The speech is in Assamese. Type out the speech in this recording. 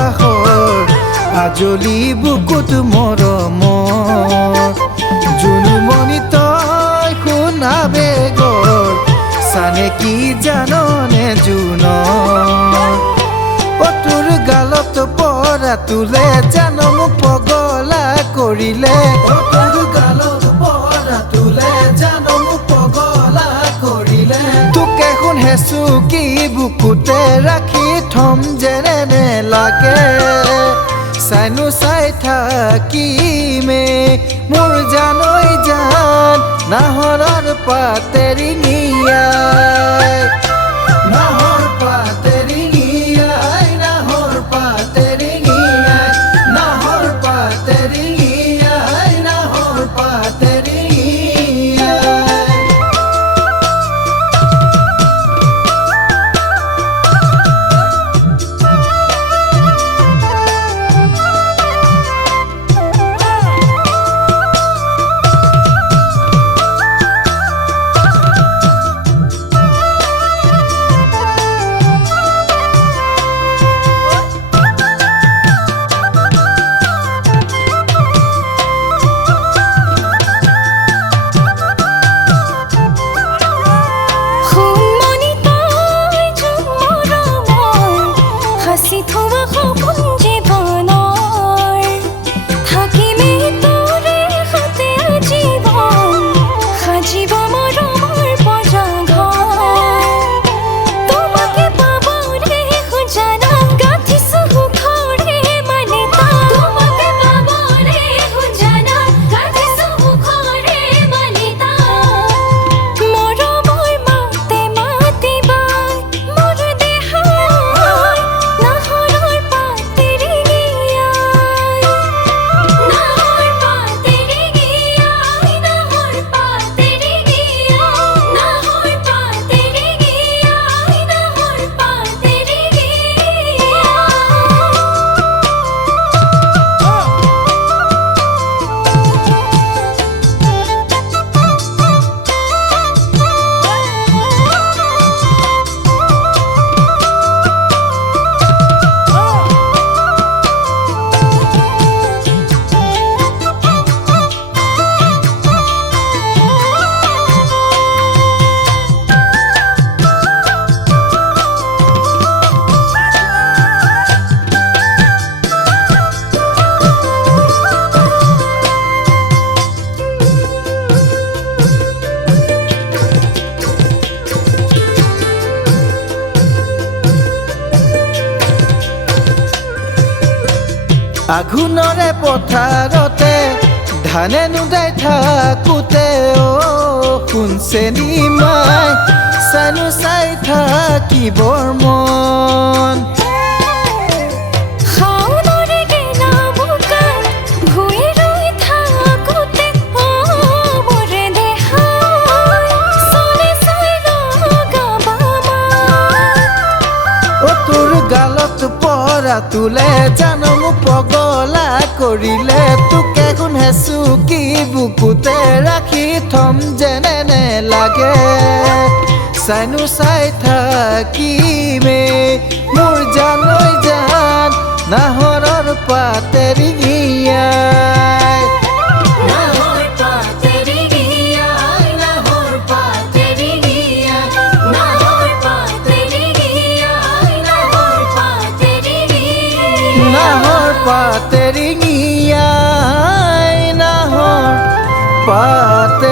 আকাশৰ আজলি বুকুত মৰমৰ জুনুমনি তই শুন আবেগৰ চানে কি জাননে জুনৰ তোৰ গালত পৰা তোলে জানো মোক পগলা কৰিলে তোৰ গালত পৰা তোলে জানো মোক পগলা কৰিলে তোকে শুন হেচু কি বুকুতে ৰাখি থম যেনে লাগে চাইনো চাই থাকিমে মোৰ জানৈ জান নাহৰৰ পাতে ৰিঙিয়াই নাহৰ পাতে ৰিঙিয়াই নাহৰ পাতে ৰিঙিয়াই নাহৰ পাতে ৰিঙিয়াই নাহৰ পাতে ৰিঙিয়াই আঘোণৰে পথাৰতে ধানে নুদাই থাকোতে শুনছে নিমাই চাইনো চাই থাকিবৰ মন তোৰ গালত পৰা তোলে জানো মোক পগলা কৰিলে তোকে শুন হেচু কি বুকুতে ৰাখি থম যেনে লাগে চাইনো চাই থাকিমে মোৰ জানৈ জান নাহৰৰ পাতে ৰিঙিয়াই নাহৰ পাতে ৰিঙিয়াই নাহৰ পাতে ৰিঙিয়াই নাহৰ পাতে ৰিঙিয়াই নাহৰ পাতে ৰিঙিয়াই নাহৰ পাতে ৰিঙিয়াই নাহৰ পাতে